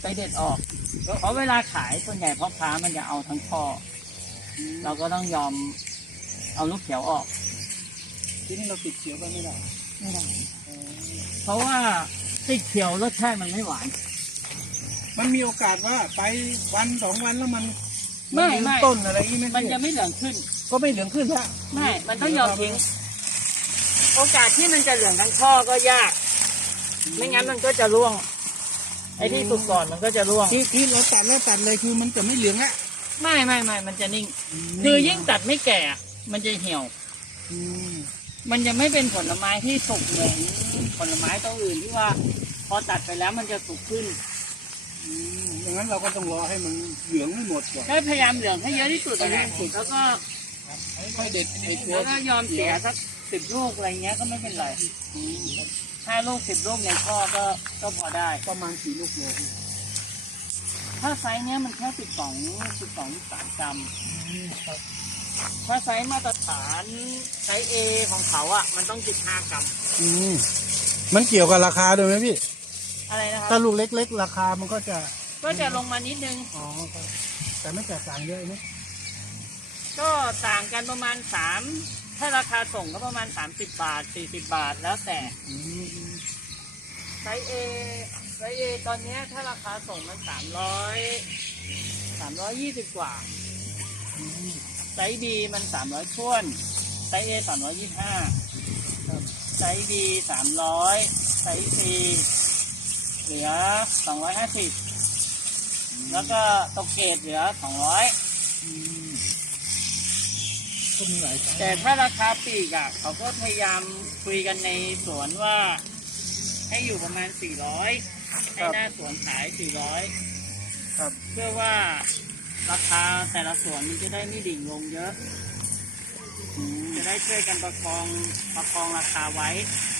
ไปเด็ดออก เพราะเวลาขายส่วนใหญ่พ่อค้ามันจะเอาทั้งช่อเราก็ต้องยอมเอาลูกเขียวออก ที่นี่เราติดเขียวไปไม่ได้ไม่ได้ เพราะว่าติดเขียวรสชาติมันไม่หวาน มันมีโอกาสว่าไปวันสองวันแล้วมันไม่นยืนไม่ ต้นอะไรอย่างนี้ไหมมันจะไม่เหลืองขึ้น ก็ไม่เหลืองขึ้นละไม่ มันต้องยอมทิ้ง โอกาสที่มันจะเหลืองทั้งช่อก็ยาก ไม่งั้นมันก็จะร่วง ไอ้ที่สุกก่อนมันก็จะร่วงที่ที่เราตัดแล้วตัดเลยคือมันจะไม่เหลืองละไม่ไม่ไม่มันจะนิ่ง คือยิ่งตัดไม่แก่ มันจะเหี่ยว อืมมันจะไม่เป็นผลไม้ที่สุกเหมือนผลไม้ตัวอื่นที่ว่า พอตัดไปแล้วมันจะสุกขึ้นอืมอย่างนั้นเราก็ต้องรอให้มันเหลืองให้หมดก่อนได้พยายามเหลืองให้เยอะที่สุดนะฮะแล้วก็ค่อยเด็ดไอ้ตัวแล้วก็ยอมเสียสัก สิบลูกอะไรเงี้ยก็ไม่เป็นไรห้าลูกสิบลูกในข้อก็ก็พอได้ ประมาณกี่ลูกโลถ้าไซส์เนี้ยมันแค่สิบสองสิบสองสามกรัมถ้าไซส์มาตรฐานไซส์เอของเขาอะ มันต้องสิบห้ากรัมอืมมันเกี่ยวกับราคาด้วยไหมพี่ อะไรนะคถ้ารับลูกเล็ก ๆ ราคามันก็จะ ก็จะลงมานิดนึง อ๋อก็แต่ไม่แตกต่างเยอะนะก็ต่างกันประมาณสาม ถ้าราคาส่งก็ประมาณสามสิบบาทสี่สิบบาทแล้วแต่อืมไซส์เอไซส์เอตอนเนี้ยถ้าราคาส่งมันสามร้อยสามร้อยยี่สิบกว่าอืมไซส์บีมันสามร้อยท้วนไซส์เอสามร้อยยี่ห้าไซส์บีสามร้อยไซส์ซีเหลือสองร้อยห้าสิบแล้วก็ตกเกตเหลือสองร้อยอืม ก็มีหลายไซส์แต่ถ้าราคาปลีกอะเขาก็พยายามคุยกันในสวนว่า ให้อยู่ประมาณสี่ร้อยให้หน้าสวนขายสี่ร้อยครับ เพื่อว่าราคาแต่ละสวนมันจะได้ไม่ดิ่งลงเยอะอืมจะได้ช่วยกันประคองประคองราคาไว้ค